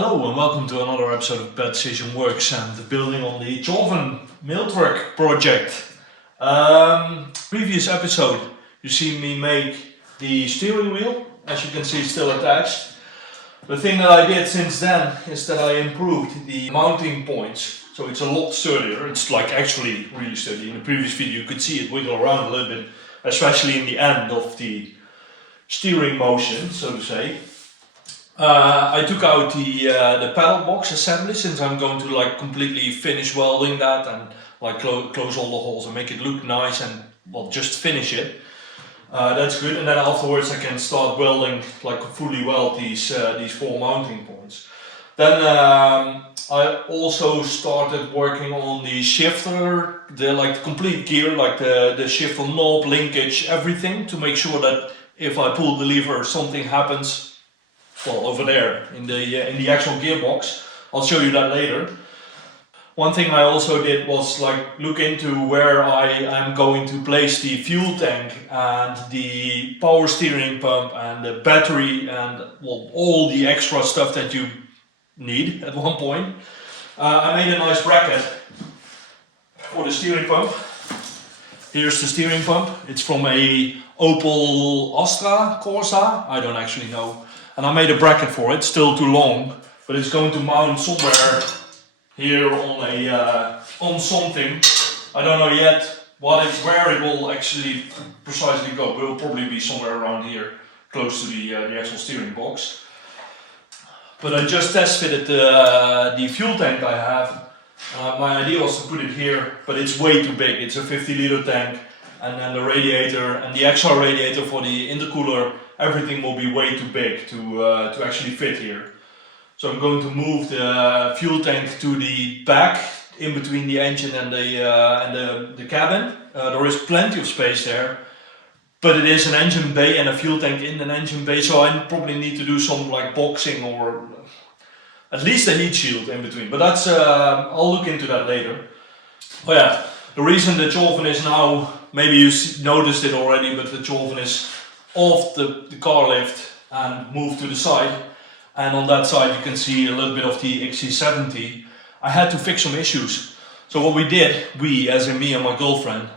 Hello and welcome to another episode of Bad Decision Works and building on the Joven Mailtruck project. Previous episode you see me make the steering wheel, as you can see still attached. The thing that I did since then is that I improved the mounting points, so it's a lot sturdier. It's like actually really sturdy. In the previous video you could see it wiggle around a little bit, especially in the end of the steering motion, so to say. I took out the paddle box assembly, since I'm going to completely finish welding that and close all the holes and make it look nice and just finish it. That's good, and then afterwards I can start welding, fully weld these four mounting points. Then I also started working on the shifter, the complete gear, the shifter knob, linkage, everything, to make sure that if I pull the lever something happens. Well, over there in the actual gearbox. I'll show you that later. One thing I also did was look into where I am going to place the fuel tank and the power steering pump and the battery and all the extra stuff that you need at one point. I made a nice bracket for the steering pump. Here's the steering pump. It's from a Opel Astra Corsa. I don't actually know. And I made a bracket for it, still too long, but it's going to mount somewhere here on something. I don't know yet where it will actually precisely go. It will probably be somewhere around here, close to the actual steering box. But I just test fitted the fuel tank I have. My idea was to put it here, but it's way too big. It's a 50-liter tank, and then the radiator and the extra radiator for the intercooler. Everything will be way too big to actually fit here. So I'm going to move the fuel tank to the back, in between the engine and the cabin. There is plenty of space there, but it is an engine bay and a fuel tank in an engine bay, so I probably need to do some boxing or at least a heat shield in between. But that's I'll look into that later. Oh yeah, the reason the Joven is now, maybe you noticed it already, but the Joven is off the car lift and moved to the side, and on that side you can see a little bit of the XC70. I had to fix some issues, so what we did, as in me and my girlfriend,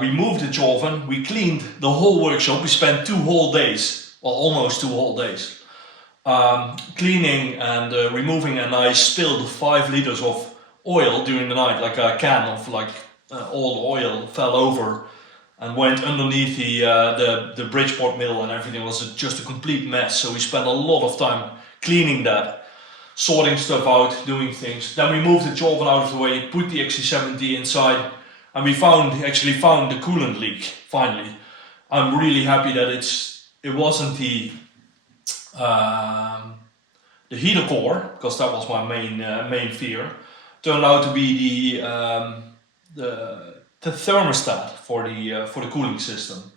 we moved the Joven, we cleaned the whole workshop. We spent 2 whole days, well, almost 2 whole days, cleaning and removing, and I spilled 5 liters of oil during the night, a can of old oil fell over and went underneath the Bridgeport mill, and everything was just a complete mess. So we spent a lot of time cleaning that, sorting stuff out, doing things. Then we moved the Joven out of the way, put the XC70 inside, and we actually found the coolant leak, finally. I'm really happy that it wasn't the heater core, because that was my main fear. Turned out to be the thermostat for the cooling system.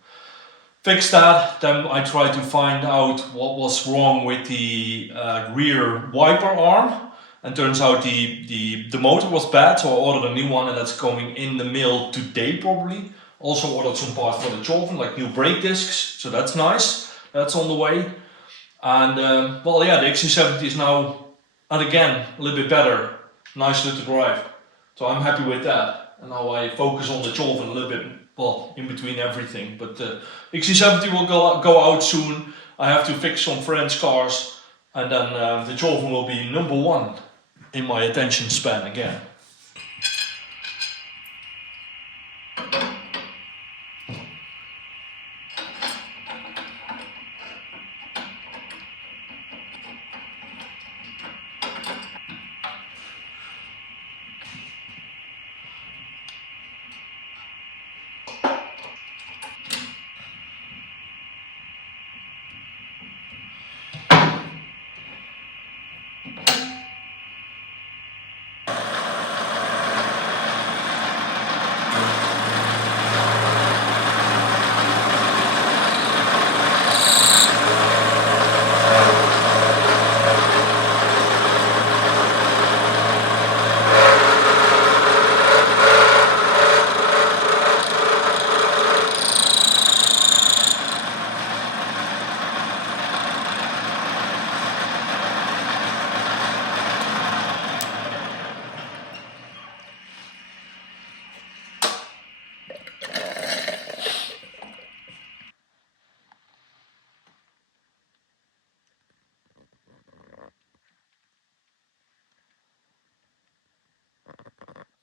Fixed that, then I tried to find out what was wrong with the rear wiper arm, and turns out the motor was bad, so I ordered a new one, and that's coming in the mail today probably. Also ordered some parts for the Joven, new brake discs, so that's nice, that's on the way. And the XC70 is now, and again, a little bit better, nicer to drive, so I'm happy with that. And now I focus on the Joven a little bit, in between everything. But the XC70 will go out soon. I have to fix some friends' cars, and then the Joven will be number 1 in my attention span again.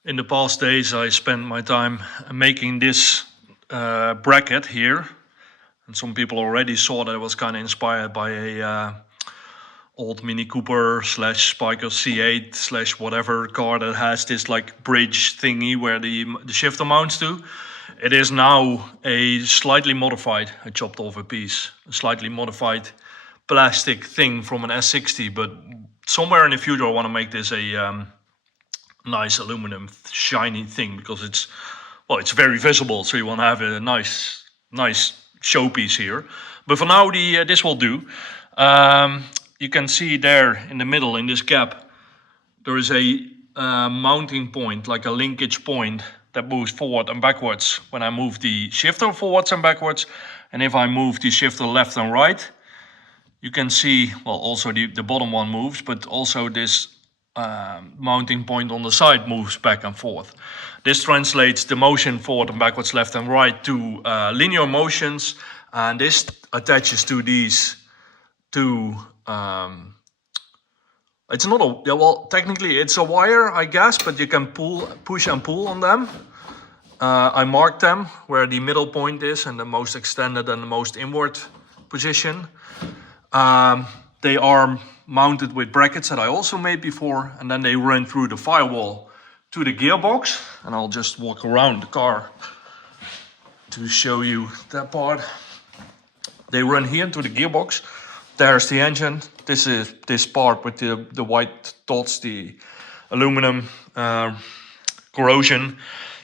In the past days I spent my time making this bracket here, and some people already saw that it was kind of inspired by a old Mini Cooper slash Spiker C8 slash whatever car that has this like bridge thingy where the shifter mounts to. It is now a slightly modified, I chopped off a piece, a slightly modified plastic thing from an S60, but somewhere in the future I want to make this a nice aluminum shiny thing, because it's, well, it's very visible, so you want to have a nice showpiece here. But for now, this will do. You can see there in the middle, in this gap, there is a mounting point, like a linkage point that moves forward and backwards when I move the shifter forwards and backwards. And if I move the shifter left and right, you can see, well, also the bottom one moves, but also this mounting point on the side moves back and forth. This translates the motion forward and backwards, left and right, to linear motions, and this attaches to these two. It's not a, yeah, well, technically it's a wire, I guess, but you can push and pull on them. I marked them where the middle point is and the most extended and the most inward position. They are mounted with brackets that I also made before, and then they run through the firewall to the gearbox. And I'll just walk around the car to show you that part. They run here to the gearbox. There's the engine. This is this part with the white dots, the aluminum corrosion.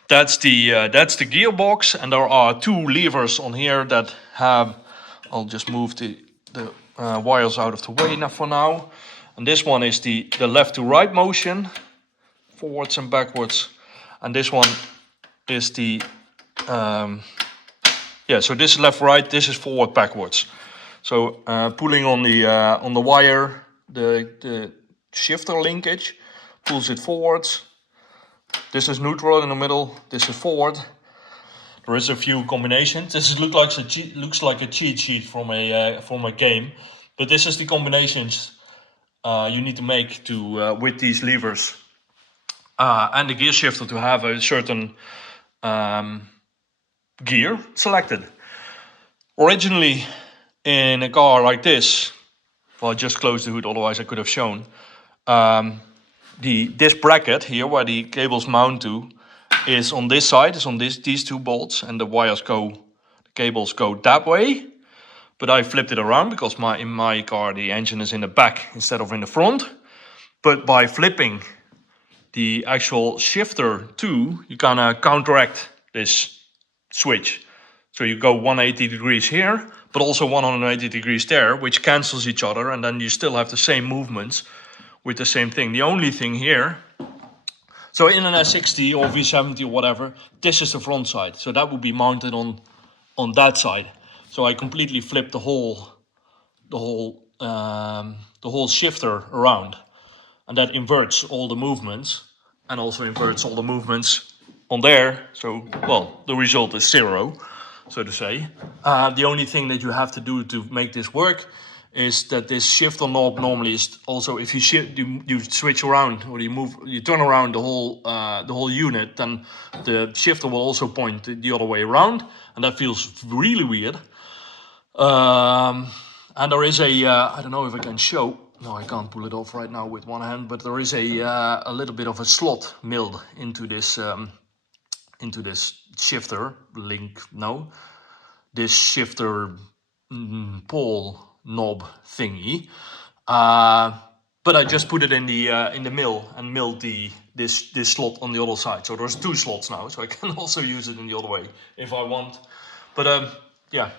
That's the gearbox, and there are two levers on here that have. I'll just move the wires out of the way now for now. And this one is the left to right motion, forwards and backwards, and this one is the so this is left right, this is forward backwards. So pulling on the wire, the shifter linkage pulls it forwards. This is neutral in the middle, this is forward. There is a few combinations. This looks like a cheat sheet from a game, but this is the combinations you need to make to with these levers and the gear shifter to have a certain gear selected. Originally, in a car like this, well, I just closed the hood, otherwise I could have shown. This bracket here, where the cables mount to, is on this side, is on these two bolts, and the cables go that way. But I flipped it around because in my car the engine is in the back instead of in the front. But by flipping the actual shifter too, you kind of counteract this switch. So you go 180 degrees here, but also 180 degrees there, which cancels each other, and then you still have the same movements with the same thing. The only thing here, so in an S60 or V70 or whatever, this is the front side, so that would be mounted on that side. So I completely flipped the whole shifter around, and that inverts all the movements, and also inverts all the movements on there. So, well, the result is zero, so to say. The only thing that you have to do to make this work is that this shifter knob normally is also, if you switch around, or you turn around the whole unit, then the shifter will also point the other way around, and that feels really weird. And there is I don't know if I can show. No, I can't pull it off right now with one hand, but there is a little bit of a slot milled into this shifter link. No, this shifter pole knob thingy. But I just put it in the mill and milled this slot on the other side. So there's two slots now, so I can also use it in the other way if I want. But yeah.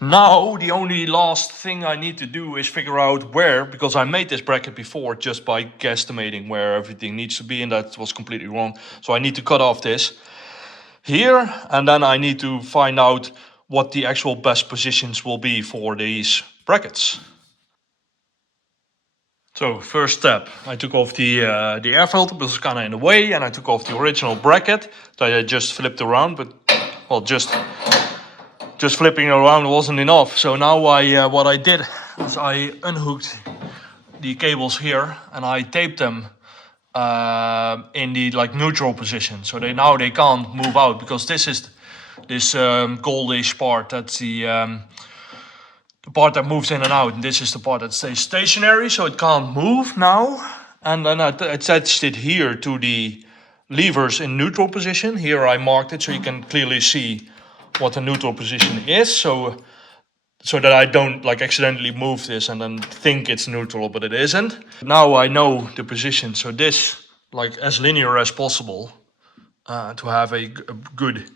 Now the only last thing I need to do is figure out where, because I made this bracket before just by guesstimating where everything needs to be, and that was completely wrong. So I need to cut off this here, and then I need to find out what the actual best positions will be for these brackets. So first step, I took off the air filter, because it's kind of in the way, and I took off the original bracket that I just flipped around, but well, just flipping around wasn't enough. So now what I did is I unhooked the cables here, and I taped them in the like neutral position. So they can't move out, because this is this goldish part. That's the part that moves in and out, and this is the part that stays stationary, so it can't move now. And then I attached it here to the levers in neutral position. Here I marked it so you can clearly see what the neutral position is, so that I don't like accidentally move this and then think it's neutral, but it isn't. Now I know the position, so this, like as linear as possible, to have a good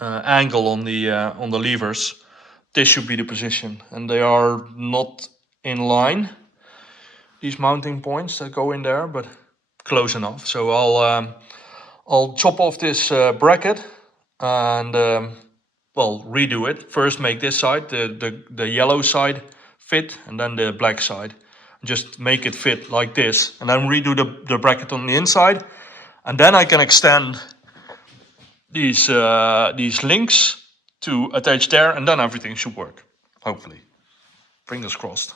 angle on the levers. This should be the position, and they are not in line, these mounting points that go in there, but close enough. So I'll chop off this bracket and well, redo it. First make this side, the yellow side, fit, and then the black side. Just make it fit like this, and then redo the bracket on the inside, and then I can extend these links to attach there, and then everything should work, hopefully. Fingers crossed.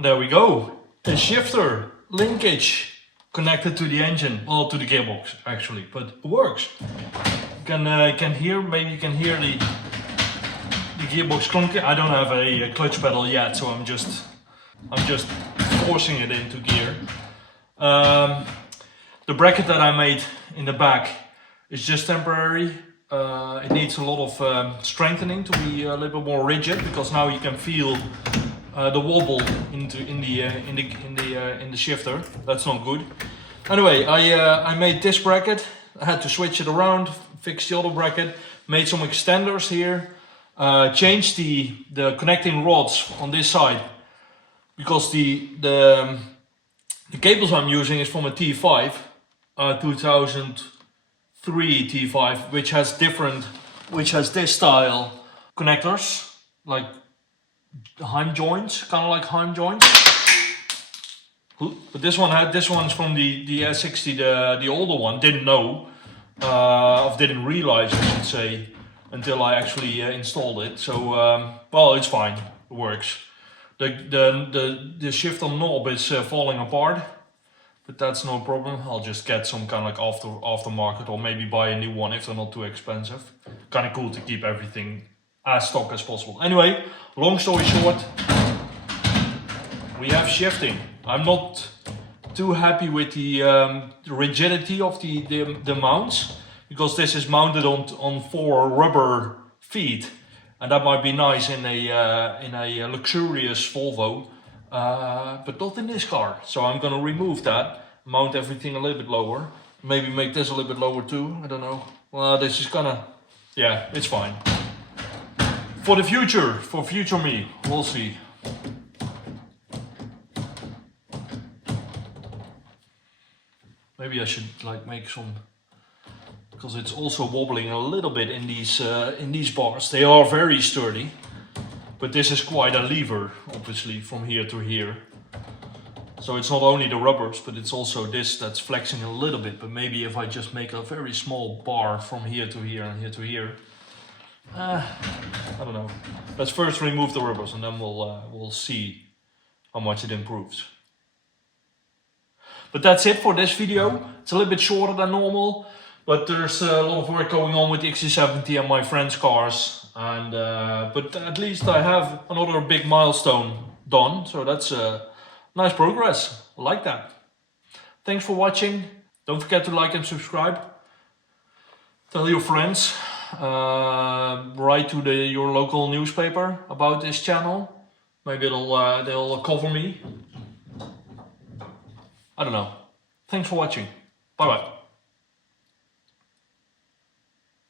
There we go. A shifter linkage connected to the engine, well, to the gearbox actually, but it works. You can hear, maybe you can hear the gearbox clunking. I don't have a clutch pedal yet, so I'm just forcing it into gear. The bracket that I made in the back is just temporary. It needs a lot of strengthening to be a little bit more rigid, because now you can feel the wobble in the shifter. That's not good. Anyway, I made this bracket. I had to switch it around, fix the other bracket, made some extenders here, changed the connecting rods on this side, because the cables I'm using is from a T5, 2003 T5, which has this style connectors, like Heim joints, kind of like Heim joints. But this one's from the S60, the older one. Didn't know, didn't realize, I should say, until I actually installed it. So well, it's fine, it works. The shifter knob is falling apart, but that's no problem. I'll just get some kind of like aftermarket, or maybe buy a new one if they're not too expensive. Kind of cool to keep everything as stock as possible. Anyway, long story short, we have shifting. I'm not too happy with the rigidity of the mounts, because this is mounted on 4 rubber feet, and that might be nice in a luxurious Volvo, but not in this car. So I'm gonna remove that, mount everything a little bit lower, maybe make this a little bit lower too. I don't know. Well, this is gonna, yeah, it's fine. For the future, for future me, we'll see. Maybe I should like make some, because it's also wobbling a little bit in these bars. They are very sturdy, but this is quite a lever, obviously, from here to here. So it's not only the rubbers, but it's also this that's flexing a little bit. But maybe if I just make a very small bar from here to here and here to here, I don't know. Let's first remove the rubbers, and then we'll see how much it improves. But that's it for this video. It's a little bit shorter than normal, but there's a lot of work going on with the XC70 and my friend's cars. And but at least I have another big milestone done, so that's nice progress. I like that. Thanks for watching. Don't forget to like and subscribe. Tell your friends. Write to your local newspaper about this channel. Maybe they'll cover me. I don't know. Thanks for watching. Bye bye.